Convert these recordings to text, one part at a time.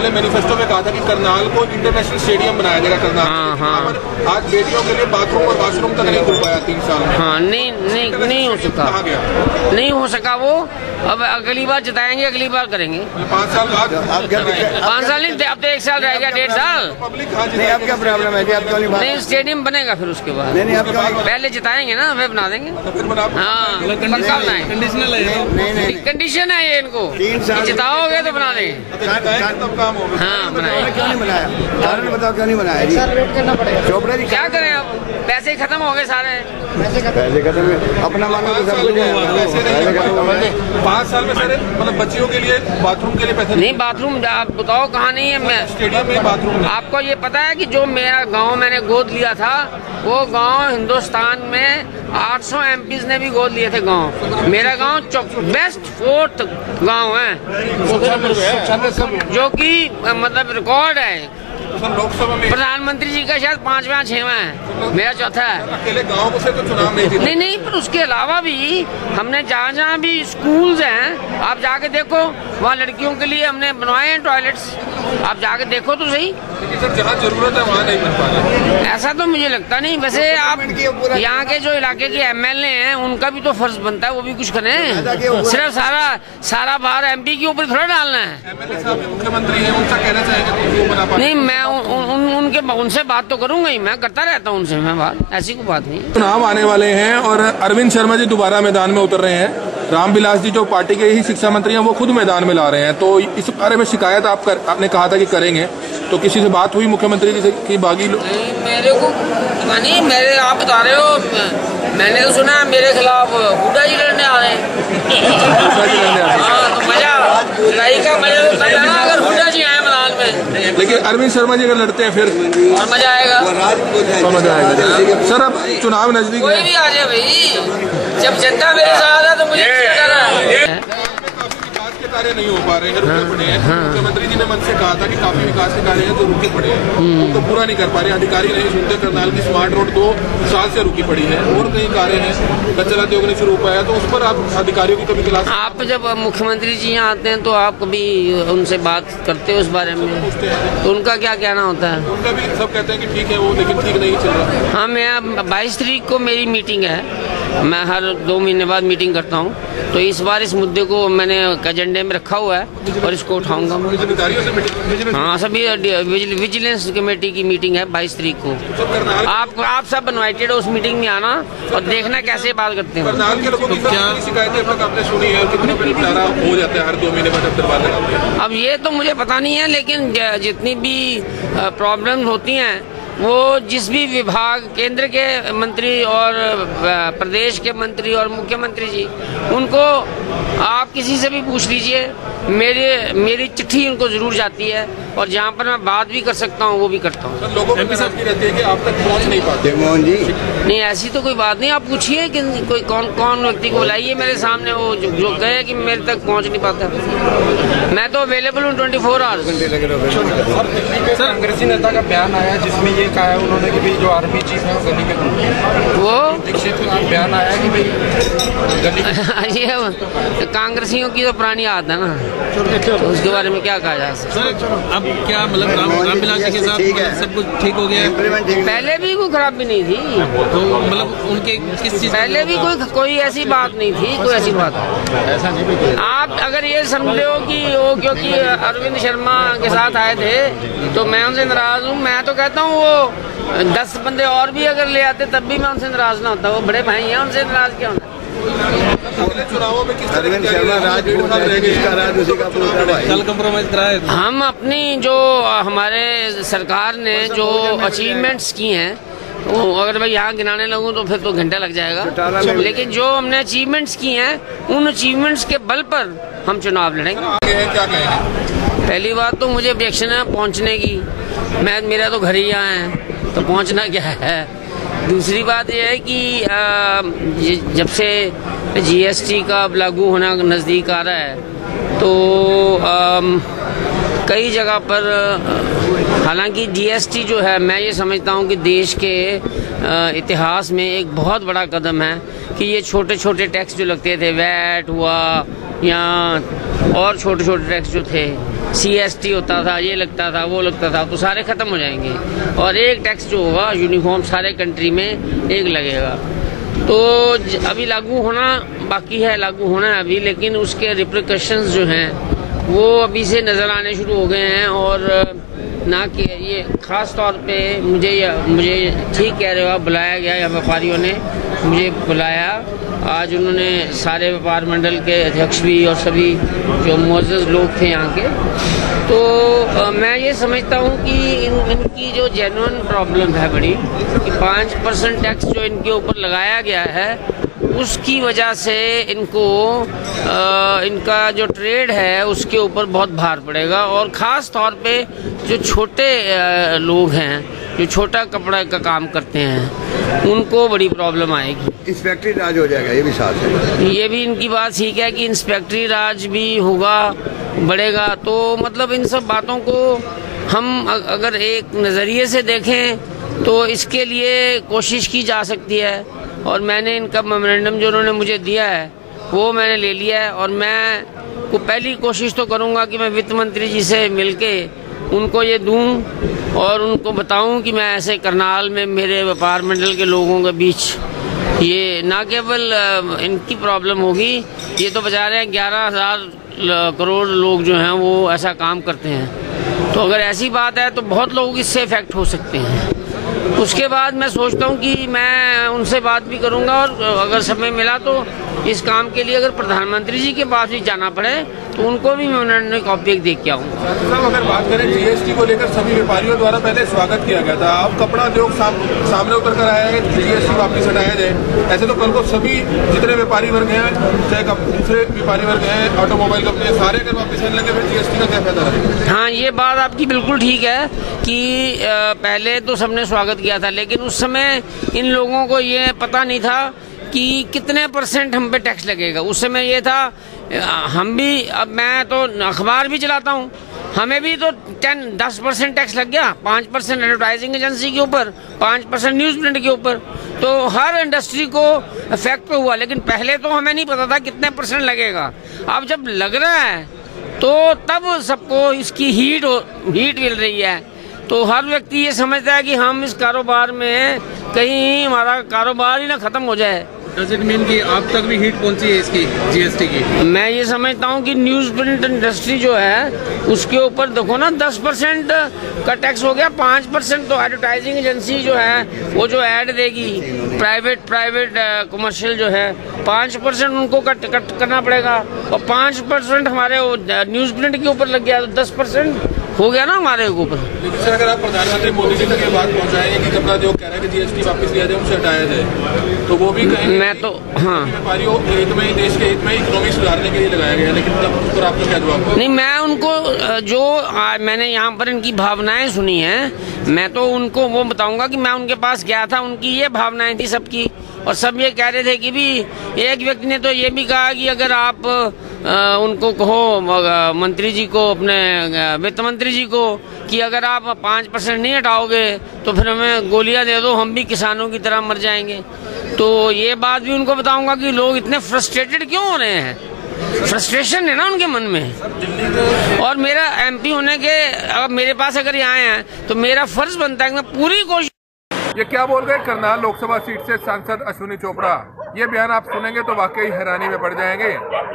पहले मैनिफेस्टो में कहा था कि करनाल को इंटरनेशनल स्टेडियम बनाया जाएगा करनाल। आज बेटियों के लिए बाथरूम और वॉशरूम तक नहीं खुल पाया 3 साल में। हाँ, नहीं हो सका, नहीं हो सका वो। अब अगली बार जिताएंगे, अगली बार करेंगे। 5 साल बाद 5 साल नहीं, अब तो 1 साल रह गया, 1.5 साल। नहीं, अब क्या प्रॉब्लम है जी? आप क्यों नहीं बात? नहीं, स्टेडियम बनेगा फिर उसके बाद। नहीं, पहले जिताएंगे ना, फिर बना देंगे। हाँ, पक्का बनाएंगे। कंडीशनल है, कंडीशन है ये इनको, जिताओगे तो बना देंगे। तब काम होगा। हाँ, बनाएंगे। क्यों नहीं बनाया? कारण बताओ क्यों नहीं बनाया जी? वेट करना पड़ेगा। चोपड़ा जी क्या करें अब, पैसे खत्म हो गए सारे। पैसे खत्म है, अपना मानो तो सब कुछ है। 5 साल में सारे मतलब बच्चियों के लिए बाथरूम के लिए पैसे नहीं, बाथरूम आप बताओ कहाँ नहीं है। मैं स्टेडियम में बाथरूम आपको ये पता है कि जो मेरा गांव मैंने गोद लिया था, वो गांव हिंदुस्तान में 800 MPs ने भी गोद लिए थे गांव। मेरा गांव बेस्ट 4th गांव है, जो कि मतलब रिकॉर्ड है। लोकसभा में प्रधानमंत्री जी का शायद 5वां 6वां है, मेरा चौथा है। अकेले गाँव से तो चुनाव नहीं जीते। नहीं, पर उसके अलावा भी हमने जहाँ भी स्कूल्स हैं, आप जाके देखो, वहाँ लड़कियों के लिए हमने बनवाए हैं टॉयलेट्स। आप जाके देखो तो सही। लेकिन सर जहाँ जरूरत है वहाँ नहीं बन पा रहा। ऐसा तो मुझे लगता नहीं। वैसे आप यहाँ के जो इलाके के MLA हैं, उनका भी तो फर्ज बनता है, वो भी कुछ करें। सिर्फ सारा भार MP के ऊपर थोड़ा डालना है। MLA साहब मुख्यमंत्री है, उनसे कहना चाहेंगे नहीं, मैं उनसे बात तो करूंगा ही, मैं करता रहता हूँ उनसे मैं बात, ऐसी कोई बात नहीं। चुनाव आने वाले हैं और अरविंद शर्मा जी दोबारा मैदान में उतर रहे हैं। रामविलास जी जो पार्टी के ही शिक्षा मंत्री हैं, वो खुद मैदान में ला रहे हैं। तो इस बारे में शिकायत आपने कहा था कि करेंगे, तो किसी से बात हुई मुख्यमंत्री जी से कि बागी मेरे को नहीं, मेरे आप बता रहे हो, मैंने तो सुना मेरे खिलाफ हुड्डा जी लड़ने आ रहे हैं। हाँ, तो मजा लड़ाई का मजा तो तब है ना अगर हुड्डा जी आए मैदान में। लेकिन अरविंद शर्मा जी अगर लड़ते हैं फिर और मजा आएगा, मजा आएगा। सर अब चुनाव नजदीक कोई भी आ जाए भाई, जब जनता मेरे साथ है तो मुझे कार्य नहीं हो पा रहे हैं, रुके पड़े हैं। मुख्यमंत्री जी ने मन से कहा था कि काफी विकास के कार्य हैं जो रुके पड़े हैं, उनको पूरा नहीं कर पा रहे। अधिकारी नहीं सुनते। करनाल की स्मार्ट रोड 2 साल से रुकी पड़ी है, और कई कार्य हैं, कचरा उद्योग नहीं शुरू हो पाया, तो उस पर आप अधिकारियों की कभी क्लास? आप जब मुख्यमंत्री जी यहाँ आते हैं तो आप कभी उनसे बात करते हो उस बारे में, तो उनका क्या कहना होता है? उनका भी सब कहते हैं कि ठीक है वो, लेकिन ठीक नहीं चल रहा। हाँ, मैं 22 तारीख को मेरी मीटिंग है, मैं हर 2 महीने बाद मीटिंग करता हूँ, तो इस बार इस मुद्दे को मैंने एजेंडे में रखा हुआ है और इसको उठाऊंगा। हाँ, सभी विजिलेंस कमेटी की मीटिंग है 22 तारीख को। आप सब इनवाइटेड हो उस मीटिंग में आना और देखना कैसे बात करते हैं। करनाल के लोगों की क्या शिकायतें अब तक आपने सुनी है, कितने निपटारा हो जाता है हर 2 महीने बाद दरबार लगाते हैं? अब ये तो मुझे पता नहीं है, लेकिन जितनी भी प्रॉब्लम्स होती हैं, वो जिस भी विभाग, केंद्र के मंत्री और प्रदेश के मंत्री और मुख्यमंत्री जी, उनको आप किसी से भी पूछ लीजिए, मेरी चिट्ठी उनको जरूर जाती है, और जहाँ पर मैं बात भी कर सकता हूँ वो भी करता हूँ। लोगों की रहती है कि आप तक पहुँच नहीं पाते। मोहन जी नहीं, ऐसी तो कोई बात नहीं। आप पूछिए कि कोई कौन व्यक्ति को बुलाइए मेरे सामने, वो जो कहे कि मेरे तक पहुँच नहीं पाता। मैं तो अवेलेबल हूँ 24 आवर्स। सर, कांग्रेसी नेता का बयान आया जिसमें ये कहा है उन्होंने कि भाई जो आर्मी चीफ है वो गली के वो दीक्षित का बयान आया कि भाई गली ये कांग्रेसियों की तो पुरानी आदत है ना, तो उसके बारे में क्या कहा जा सकता है? सर अब क्या मतलब रामविलास जी के साथ सब कुछ ठीक हो गया है? पहले भी कोई खराबी नहीं थी, तो मतलब उनके किस चीज पहले भी कोई ऐसी बात नहीं थी, कोई ऐसी बात ऐसा नहीं। आप अगर ये समझे हो कि वो क्योंकि अरविंद शर्मा के साथ आए थे तो मैं उनसे नाराज हूँ, मैं तो कहता हूँ वो 10 बंदे और भी अगर ले आते तब भी मैं उनसे नाराज ना होता। वो बड़े भाई हैं, उनसे नाराज क्या होना। चुनावों में किस अरविंद शर्मा राज कल कंप्रोमाइज कराए। हम अपनी जो हमारे सरकार ने जो अचीवमेंट्स की हैं, तो अगर मैं यहाँ गिनाने लगूँ तो फिर तो घंटा लग जाएगा, लेकिन जो हमने अचीवमेंट्स की हैं, उन अचीवमेंट्स के बल पर हम चुनाव लड़ेंगे। क्या कहेंगे? पहली बात तो मुझे ऑब्जेक्शन है पहुँचने की, मेरा तो घर ही यहाँ है, तो पहुँचना क्या है। दूसरी बात यह है कि जब से GST का लागू होना नज़दीक आ रहा है, तो कई जगह पर, हालांकि GST जो है, मैं ये समझता हूँ कि देश के इतिहास में एक बहुत बड़ा कदम है कि ये छोटे छोटे टैक्स जो लगते थे, वैट हुआ या और छोटे छोटे टैक्स जो थे, CST होता था, ये लगता था, वो लगता था, तो सारे खत्म हो जाएंगे और एक टैक्स जो होगा यूनिफॉर्म सारे कंट्री में एक लगेगा। तो अभी लागू होना बाकी है, लागू होना है अभी, लेकिन उसके रिप्रिकॉशंस जो हैं वो अभी से नज़र आने शुरू हो गए हैं। और ना कि ये ख़ास तौर पे मुझे ठीक कह रहे हो आप, बुलाया गया या व्यापारियों ने मुझे बुलाया। आज उन्होंने सारे व्यापार मंडल के अध्यक्ष भी और सभी जो मुअज़्ज़ज़ लोग थे यहाँ के, तो मैं ये समझता हूँ कि इनकी जो जेन्युइन प्रॉब्लम है बड़ी, कि 5% टैक्स जो इनके ऊपर लगाया गया है उसकी वजह से इनको इनका जो ट्रेड है उसके ऊपर बहुत भार पड़ेगा। और ख़ास तौर पे जो छोटे लोग हैं, जो छोटा कपड़ा का काम करते हैं, उनको बड़ी प्रॉब्लम आएगी। इंस्पेक्टरी राज हो जाएगा, ये भी साथ है। ये भी इनकी बात ठीक है कि इंस्पेक्टरी राज भी होगा, बढ़ेगा। तो मतलब इन सब बातों को हम अगर एक नज़रिए से देखें तो इसके लिए कोशिश की जा सकती है। और मैंने इनका मेमोरेंडम जो उन्होंने मुझे दिया है वो मैंने ले लिया है, और मैं को पहली कोशिश तो करूँगा कि मैं वित्त मंत्री जी से मिलके उनको ये दूं और उनको बताऊं कि मैं ऐसे करनाल में मेरे व्यापार मंडल के लोगों के बीच ये ना केवल इनकी प्रॉब्लम होगी, ये तो बचा रहे हैं 11,000 करोड़ लोग जो हैं वो ऐसा काम करते हैं। तो अगर ऐसी बात है तो बहुत लोग इससे इफेक्ट हो सकते हैं। उसके बाद मैं सोचता हूँ कि मैं उनसे बात भी करूँगा, और अगर समय मिला तो इस काम के लिए अगर प्रधानमंत्री जी के पास भी जाना पड़े तो उनको भी मैं कॉपी देख के आऊँगा। साहब, अगर बात करें GST को लेकर सभी व्यापारियों द्वारा पहले स्वागत किया गया था, अब कपड़ा उद्योग सामने उतर कर आया है कि GST वापस हटाया जाए। ऐसे तो कल को सभी जितने व्यापारी वर्ग हैं, चाहे दूसरे व्यापारी वर्ग हैं, ऑटोमोबाइल कंपनी, सारे अगर वापस आने लगे फिर GST का क्या फायदा रहेगा? हाँ, ये बात आपकी बिल्कुल ठीक है कि पहले तो सबने स्वागत किया था, लेकिन उस समय इन लोगों को ये पता नहीं था कि कितने % हम पे टैक्स लगेगा। उस समय ये था, हम भी, अब मैं तो अखबार भी चलाता हूँ, हमें भी तो 10% टैक्स लग गया, 5% एडवर्टाइजिंग एजेंसी के ऊपर, 5% न्यूज़ प्रिंट के ऊपर, तो हर इंडस्ट्री को इफेक्ट हुआ। लेकिन पहले तो हमें नहीं पता था कितने % लगेगा। अब जब लग रहा है तो तब सबको इसकी हीट मिल रही है। तो हर व्यक्ति ये समझता है कि हम इस कारोबार में कहीं हमारा कारोबार ही ना खत्म हो जाए। डज इट मीन कि आप तक भी हीट पहुंची है इसकी GST की? मैं ये समझता हूँ कि न्यूज़ प्रिंट इंडस्ट्री जो है उसके ऊपर देखो ना, 10% का टैक्स हो गया, 5% तो एडवर्टाइजिंग एजेंसी जो है वो जो ऐड देगी, प्राइवेट कमर्शियल जो है 5% उनको कट करना पड़ेगा, और 5% हमारे न्यूज़ प्रिंट के ऊपर लग गया, तो 10% हो गया ना हमारे ऊपर। लेकिन सर, अगर आप प्रधानमंत्री मोदी जी तक ये बात पहुंचाएंगे कि कपड़ा जो कह रहे हैं कि GST वापस लिया जाए, उनसे हटाया जाए, तो वो भी कहेंगे मैं तो हाँ, व्यापारियों के हित में, देश के हित में इकोनॉमी सुधारने के लिए लगाया गया है। लेकिन तब पर आपका क्या जवाब? नहीं, मैं उनको जो मैंने यहाँ पर इनकी भावनाएं सुनी हैं, मैं तो उनको वो बताऊंगा कि मैं उनके पास गया था, उनकी ये भावनाएं थी सबकी, और सब ये कह रहे थे कि भी, एक व्यक्ति ने तो ये भी कहा कि अगर आप उनको कहो, मंत्री जी को, अपने वित्त मंत्री जी को, कि अगर आप 5% नहीं हटाओगे तो फिर हमें गोलियां दे दो, हम भी किसानों की तरह मर जाएंगे। तो ये बात भी उनको बताऊंगा कि लोग इतने फ्रस्ट्रेटेड क्यों हो रहे हैं, फ्रस्ट्रेशन है ना उनके मन में। और मेरा MP होने के, अब मेरे पास अगर ये आए हैं तो मेरा फर्ज बनता है कि मैं पूरी कोशिश। ये क्या बोल गए करनाल लोकसभा सीट से सांसद अश्विनी चोपड़ा? ये बयान आप सुनेंगे तो वाकई हैरानी में पड़ जाएंगे।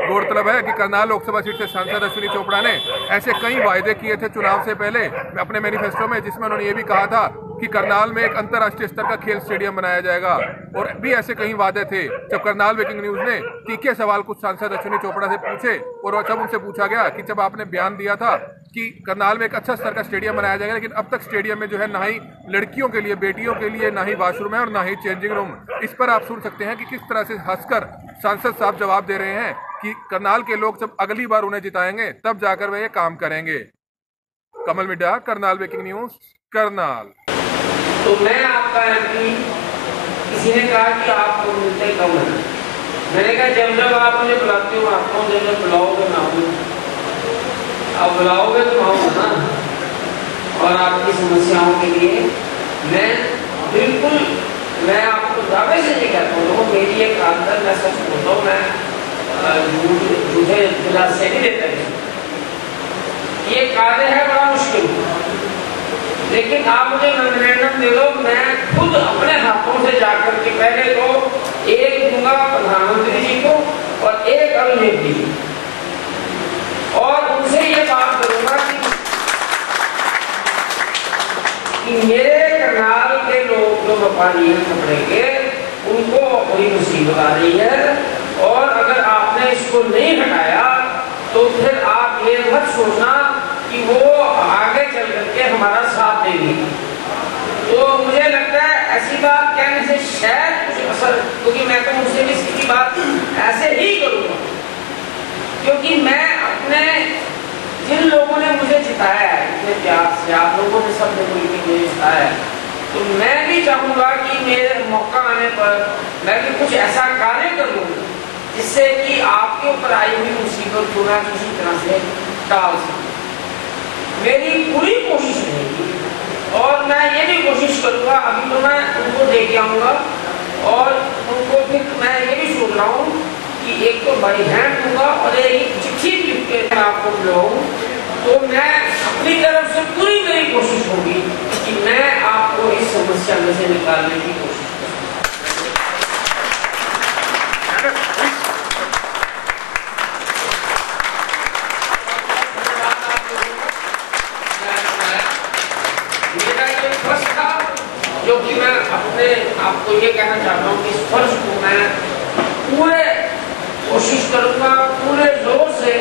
गौरतलब है कि करनाल लोकसभा सीट से सांसद अश्विनी चोपड़ा ने ऐसे कई वायदे किए थे चुनाव से पहले अपने मैनिफेस्टो में, जिसमें उन्होंने ये भी कहा था कि करनाल में एक अंतर्राष्ट्रीय स्तर का खेल स्टेडियम बनाया जाएगा, और भी ऐसे कई वादे थे। जब करनाल ब्रेकिंग न्यूज ने तीखे सवाल कुछ सांसद अश्विनी चोपड़ा से पूछे, और जब उनसे पूछा गया कि जब आपने बयान दिया था कि करनाल में एक अच्छा स्तर का स्टेडियम बनाया जाएगा, लेकिन अब तक स्टेडियम में जो है ना ही लड़कियों के लिए, बेटियों के लिए ना ही वॉशरूम है और ना ही चेंजिंग रूम, इस पर आप सुन सकते हैं कि किस तरह से हंसकर सांसद साहब जवाब दे रहे हैं कि करनाल के लोग जब अगली बार उन्हें जिताएंगे तब जाकर वे ये काम करेंगे। कमल मिड्डा, करनाल ब्रेकिंग न्यूज, करनाल। तो मैं आपका MP, किसी ने कहा कि आपको मिलते कम है, मैंने कहा जब आप मुझे बुलाते हो आता हूँ, जब बुलाओगे मैं आऊँगा, आप बुलाओगे तो आऊँगा ना। और आपकी समस्याओं के लिए मैं बिल्कुल, मैं आपको दावे से ये कहता हूँ, मेरी एक आदत, मैं सच बोलता हूँ, मैं झूठे दिलासे नहीं देता। ये कार्य है बड़ा मुश्किल, लेकिन आप मुझे मेमोरेंडम दे दो, मैं खुद अपने हाथों से जाकर के पहले तो एक दूंगा प्रधानमंत्री जी को और एक अरुण जेटली जी, और उनसे ये बात करूंगा कि मेरे करनाल के लोग जो व्यापारी हैं कपड़े के, उनको कोई मुसीबत आ रही है, और अगर आपने इसको नहीं हटाया तो फिर आप ये मत सोचना कि वो आगे चल करके हमारा साथ देंगे। तो मुझे लगता है ऐसी बात कहने से शायद कुछ असर, क्योंकि मैं तो उनसे भी सीधी बात ऐसे ही करूंगा, क्योंकि मैं अपने जिन लोगों ने मुझे जिताया है इतने प्यार से, आप लोगों ने सबने मुझे जिताया है, तो मैं भी चाहूंगा कि मेरे मौका आने पर मैं भी कुछ ऐसा कार्य करूं जिससे कि आपके ऊपर आई हुई मुसीबत को ना किसी तरह से टाल सकूं। मेरी पूरी कोशिश रहेगी, और मैं ये भी कोशिश करूंगा, अभी तो मैं उनको दे के आऊंगा, और उनको फिर मैं ये भी सोच रहा हूँ कि एक तो बाई हैंड दूंगा और एक चिट्ठी लिख के आपको बुलाऊं, तो मैं अपनी तरफ से पूरी मेरी कोशिश होगी कि मैं आपको इस समस्या में से निकालने की कोशिश जो कि मैं अपने आपको ये कहना चाहता हूँ कि इस फर्ज को मैं पूरे कोशिश करूंगा, पूरे जोर से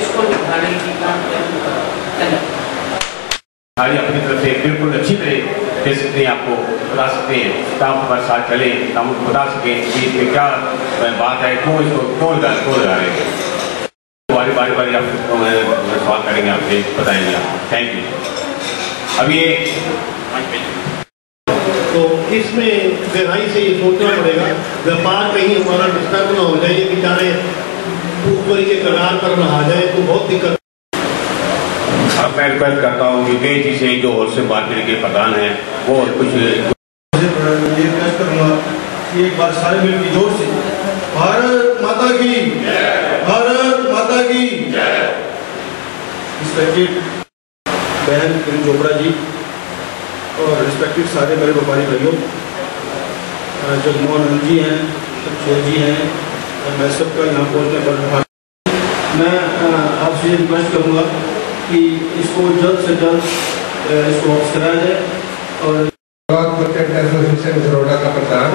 इसको निभाने की काम करूंगा। हमारी अपनी तरफ से बिल्कुल अच्छी तरह दे सकते हैं, आपको बता सकते हैं, काम हमारे साथ चले, हम उनको बता सकें कि इसमें क्या बात है, क्यों इसको क्यों लगा रहे हैं। बारी आप सवाल करेंगे, आपसे बताएंगे आप। Thank you. अब ये तो इसमें गहराई से ये सोचना पड़ेगा, व्यापार कहीं हमारा डिस्टर्ब ना हो जाए, ये बेचारे ऊपर के कगार पर ना आ जाए तो बहुत दिक्कत। अब मैं रिक्वेस्ट करता हूँ कि तेजी से जो होलसेल मार्केट के प्रधान हैं वो कुछ ये रिक्वेस्ट करूँगा कि एक बार सारे मिलकर जोर से भारत माता की, भारत माता की। रिस्पेक्टेड बहन किरण चोपड़ा जी और रिस्पेक्टेड सारे मेरे व्यापारी भाइयों, जगमोहन जी हैं, शेर जी हैं, मैं सबका यहाँ पहुँचने पर मैं आपसे ये रिक्वेस्ट करूँगा कि इसको जल्द से जल्द इसको वापस कराया जाए। और एसोसिएशन बड़ौदा का प्रधान,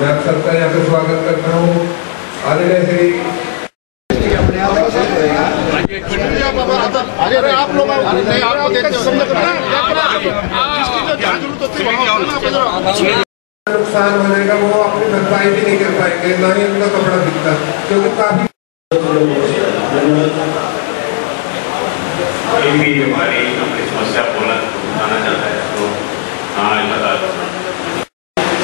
मैं आप सबका यहाँ पे स्वागत करता हूँ। आदरणीय श्री आप लोग नुकसान हो जाएगा, वो अपनी भरपाई भी नहीं कर पाएंगे, ना ही उनका कपड़ा बिकता, क्योंकि काफी हमारी अपनी समस्या बताना चाहता है तो हाँ बता।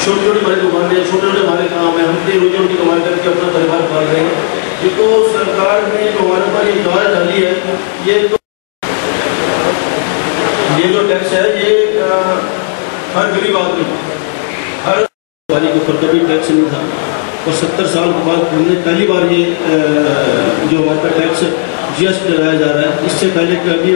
छोटी छोटी हमारी दुकानें, छोटे छोटे हमारे काम है, हम रोजी रोटी कमा करके अपना परिवार पाल रहे हैं। ये तो सरकार ने जो हमारे ऊपर ये दौर डाली है, ये जो टैक्स है ये हर गरीब आदमी, हर वाली के ऊपर कभी टैक्स नहीं था, और 70 साल के बाद हमने पहली बार ये जो हमारे टैक्स GST लगाया जा रहा है। इससे पहले कभी